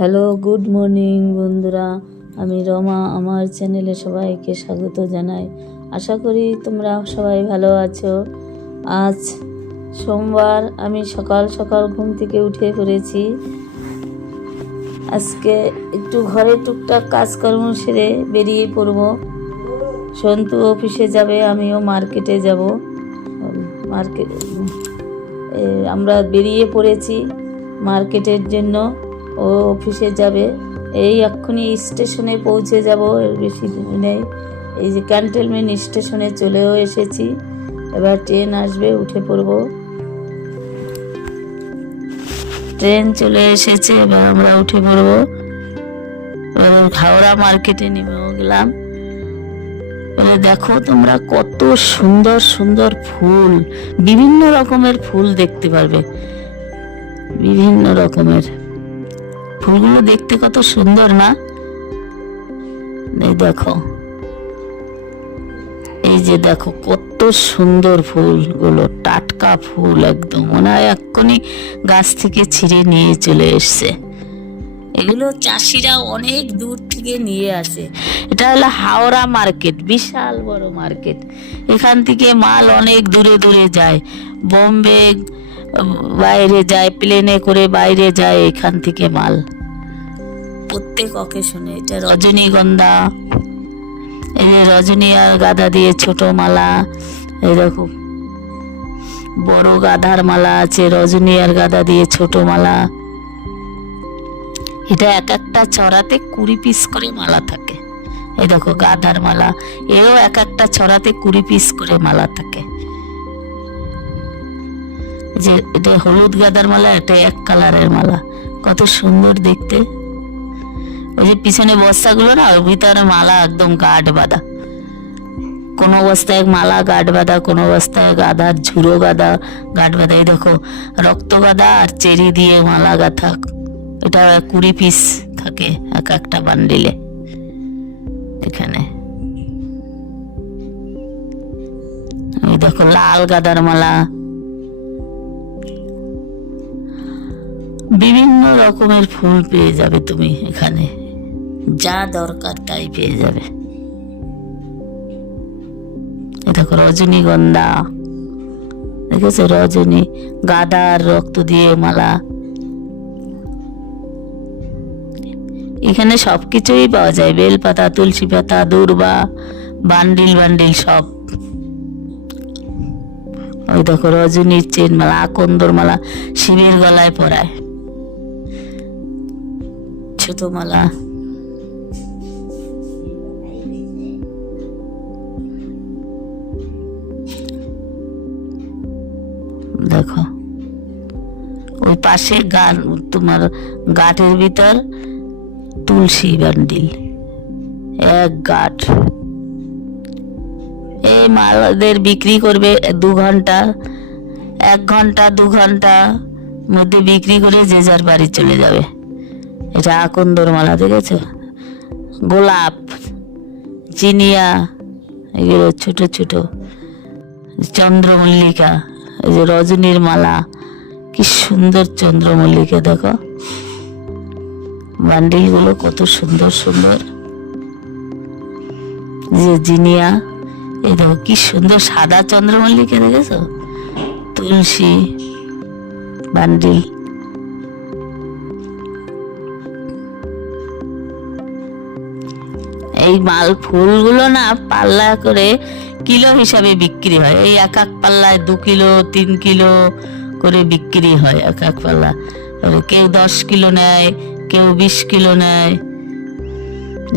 Hello, good morning বন্ধুরা। আমি রমা, আমার চ্যানেলে সবাইকে স্বাগত জানাই। আশা করি তোমরা সবাই ভালো আছো। আজ সোমবার, আমি সকাল সকাল ঘুম থেকে উঠে পড়েছি। আজকে একটু ঘরে টুকটাক কাজকর্ম সেরে বেরিয়ে পড়ব। সন্তু অফিসে যাবে, আমিও মার্কেটে যাব। আমরা বেরিয়ে পড়েছি মার্কেটের জন্য। ও অফিসে যাবে, এই এক্ষুনি স্টেশনে পৌঁছে যাব, এর বেশি দূর নেই। এই যে ক্যান্টনমেন্ট স্টেশনে চলেও এসেছি, এবার ট্রেন আসবে, উঠে পড়ব। ট্রেন চলে এসেছে, এবার আমরা উঠে পড়ব। এবার হাওড়া মার্কেটে নেমেও গেলাম। এবারে দেখো তোমরা, কত সুন্দর সুন্দর ফুল, বিভিন্ন রকমের ফুল দেখতে পারবে। বিভিন্ন রকমের ফুলগুলো দেখতে কত সুন্দর না? এই দেখো, এই যে দেখো কত সুন্দর ফুলগুলো, টাটকা ফুল একদম, মনে হয় এক্ষুনি গাছ থেকে ছিঁড়ে নিয়ে চলে এসছে। এগুলো চাষিরা অনেক দূর থেকে নিয়ে আসে। এটা হলো হাওড়া মার্কেট, বিশাল বড় মার্কেট। এখান থেকে মাল অনেক দূরে দূরে যায়, বোম্বে বাইরে যায়, প্লেনে করে বাইরে যায় এখান থেকে মাল, প্রত্যেক অকেশনে। এটা রজনীগন্ধা, এই যে রজনী আর গাঁদা দিয়ে ছোট মালা, এরকম বড় গাঁদার মালা আছে, রজনী আর গাঁদা দিয়ে ছোট মালা। এটা এক একটা ছড়াতে 20 পিস করে মালা থাকে। এই দেখো গাঁদার মালা, এও এক একটা ছড়াতে 20 পিস করে মালা থাকে। যে এটা হলুদ গাঁদার মালা, এটা এক কালারের মালা, কত সুন্দর দেখতে। ওই যে পিছনে বস্তাগুলো না, ওর ভিতরে মালা একদম গাঁট বাঁধা। কোনো বস্তায় মালা গাঁট বাঁধা, কোনো বস্তায় গাঁদার ঝুড়ো গাঁদা গাঁট বাঁধা। এই দেখো রক্ত গাঁদা আর চেরি দিয়ে মালা গাঁথা, এটা 20 পিস থাকে এক একটা বান্ডিলে। এখানে এই দেখো লাল গাঁদার মালা, বিভিন্ন রকমের ফুল পেয়ে যাবে তুমি এখানে, যা দরকার তাই পেয়ে যাবে। দেখো রজনীগন্ধা, দেখেছো রজনী, গাঁদার রক্ত দিয়ে মালা। এখানে সবকিছুই পাওয়া যায়, বেলপাতা, তুলসী পাতা, দূর্বা, বান্ডিল বান্ডিল সব। ওই দেখো রজনীর চেন মালা, আকন্দর মালা শিবের গলায় পরায়, ছোট মালা। দেখো ওই পাশে তোমার গাঁটের ভিতর তুলসী বান্ডিল, এক গাঁট। এই মালাদের বিক্রি করবে 2 ঘন্টা, 1 ঘন্টা 2 ঘন্টা মধ্যে বিক্রি করে যে যার বাড়ি চলে যাবে। এটা আকন্দর মালা, দেখেছো? গোলাপ, জিনিয়া, এগুলো ছোট ছোট, চন্দ্রমল্লিকা, এই যে রজনীর মালা, কি সুন্দর চন্দ্রমল্লিকা। দেখো বান্ডিল গুলো কত সুন্দর সুন্দর। যে জিনিয়া, এই দেখো কি সুন্দর সাদা চন্দ্রমল্লিকা, দেখেছো? তুলসী বান্ডিল। এই মাল ফুলগুলো না পাল্লা করে কিলো হিসাবে বিক্রি হয়। এই এক এক পাল্লায় 2 কিলো 3 কিলো করে বিক্রি হয়, এক এক পাল্লা। কেউ 10 কিলো নেয়, কেউ 20 কিলো নেয়।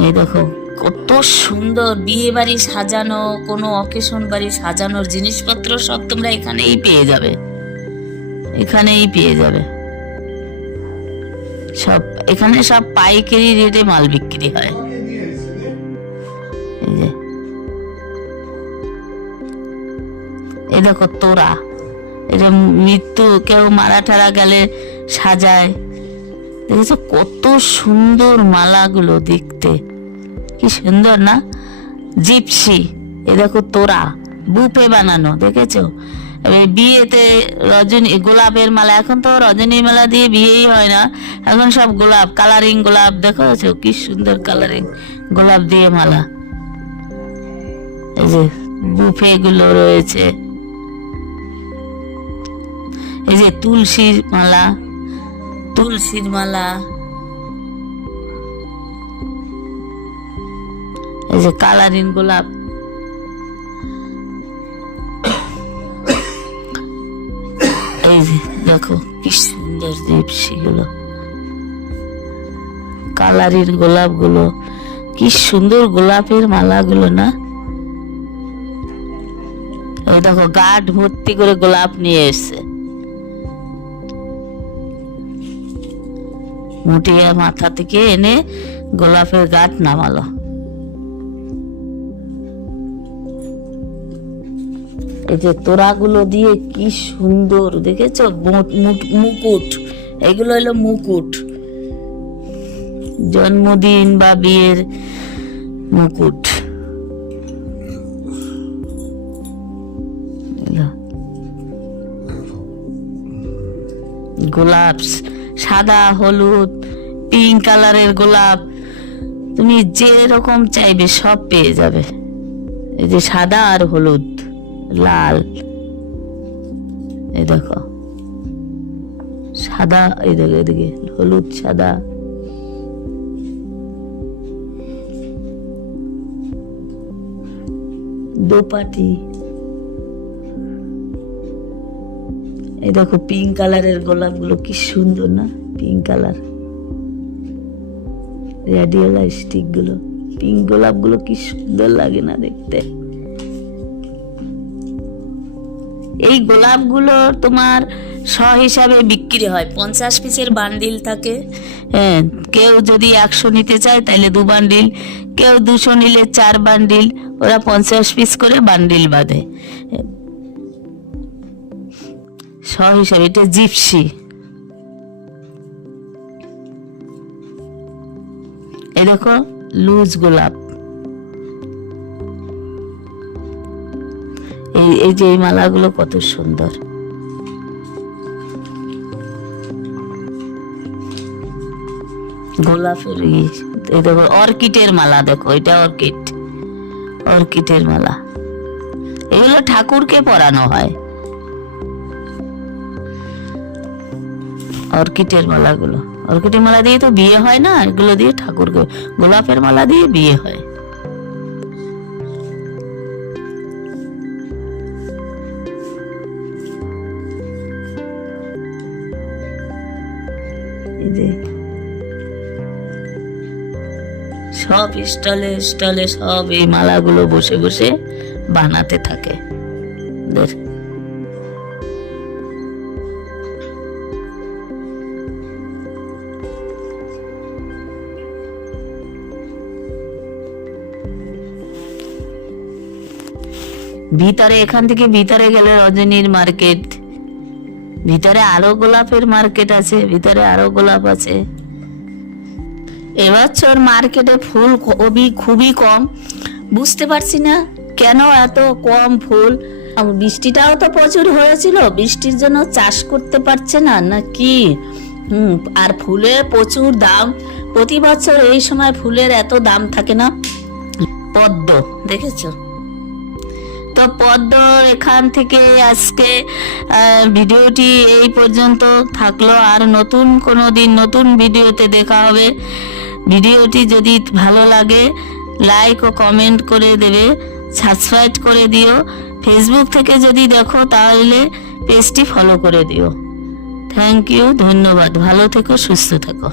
এই দেখো কত সুন্দর বিয়ে বাড়ি সাজানো, কোনো অকেশন বাড়ি সাজানোর জিনিসপত্র সব তোমরা এখানেই পেয়ে যাবে, এখানেই পেয়ে যাবে সব। এখানে সব পাইকারি রেটে মাল বিক্রি হয়। এই যে এই দেখো তোরা, এটা মৃত্যু, কেউ মারা ঠারা গেলে সাজায়। দেখেছো কত সুন্দর মালাগুলো দেখতে, কি সুন্দর না? জিপসি, এ দেখো তোরা বুফে বানানো, দেখেছো? বিয়েতে রজনী গোলাপের মালা, এখন তো রজনী মালা দিয়ে বিয়েই হয় না, এখন সব গোলাপ, কালারিং গোলাপ, দেখো কি সুন্দর কালারিং গোলাপ দিয়ে মালা। এই যে বুফে গুলো রয়েছে, এই যে তুলসীর মালা, তুলসীর মালা, এই যে কালারিং গোলাপ, এই যে দেখো কি সুন্দর জিপসি গুলো, কালারিং গোলাপ গুলো, কি সুন্দর গোলাপের মালা গুলো না। এই দেখো গাঢ় ভর্তি করে গোলাপ নিয়ে এসছে, মুটিয়ে মাথা থেকে এনে গোলাপের গাঁট নামালো। এই যে তোড়াগুলো দিয়ে কি সুন্দর দেখেছো, মুকুট, এগুলো হলো মুকুট, জন্মদিন বা বিয়ের মুকুট। গোলাপ সাদা, হলুদ, পিঙ্ক কালারের গোলাপ, তুমি যে রকম চাইবে সব পেয়ে যাবে। এই যে সাদা আর হলুদ, লাল, এই দেখো সাদা, এই দেখো এদিকে হলুদ সাদা, দোপাটি, এই দেখো পিঙ্ক কালারের গোলাপ গুলো কি সুন্দর না, পিঙ্ক কালার, রেডিয়াল স্টিক গুলো, পিঙ্ক গোলাপ গুলো কি সুন্দর লাগে না দেখতে। এই গোলাপগুলো তোমার শ হিসাবে বিক্রি হয়, 50 পিসের বান্ডিল থাকে। হ্যাঁ, কেউ যদি 100 নিতে চায় তাহলে 2 বান্ডিল, কেউ 200 নিলে 4 বান্ডিল, ওরা 50 পিস করে বান্ডিল বাঁধে শ হিসাবে। এটা জিপসি, এই দেখো লুজ গোলাপ, এই যে এই মালাগুলো কত সুন্দর। গোলাপের এই দেখো অর্কিডের মালা, দেখো এটা অর্কিড, অর্কিডের মালা, এগুলো ঠাকুরকে পরানো হয়। অর্কিডের মালাগুলো, অর্কিডের মালা দিয়ে তো বিয়ে হয় না, এগুলো দিয়ে ঠাকুরকে, গোলাপের মালা দিয়ে বিয়ে হয়। সব স্টলে স্টলে সব এই মালাগুলো বসে বসে বানাতে থাকে। ভিতরে, এখান থেকে ভিতরে গেলে রজনীর মার্কেট, ভিতরে আরো গোলাপের মার্কেট আছে, ভিতরে আরো গোলাপ আছে। এবছর মার্কেটে ফুল খুবই কম, বুঝতে পারছি না কেন এত কম ফুল। বৃষ্টিটাও তো প্রচুর হয়েছিল, বৃষ্টির জন্য চাষ করতে পারছে না নাকি। আর ফুলের প্রচুর দাম, প্রতি বছর এই সময় ফুলের এত দাম থাকে না। পদ্ম দেখেছো তো, পদ্ম। এখান থেকে আজকে ভিডিওটি এই পর্যন্ত থাকলো, আর নতুন কোনো দিন নতুন ভিডিওতে দেখা হবে। ভিডিওটি যদি ভালো লাগে লাইক ও কমেন্ট করে দেবে, সাবস্ক্রাইব করে দিও। ফেসবুক থেকে যদি দেখো তাহলে পেজটি ফলো করে দিও। থ্যাংক ইউ, ধন্যবাদ, ভালো থেকো, সুস্থ থেকো।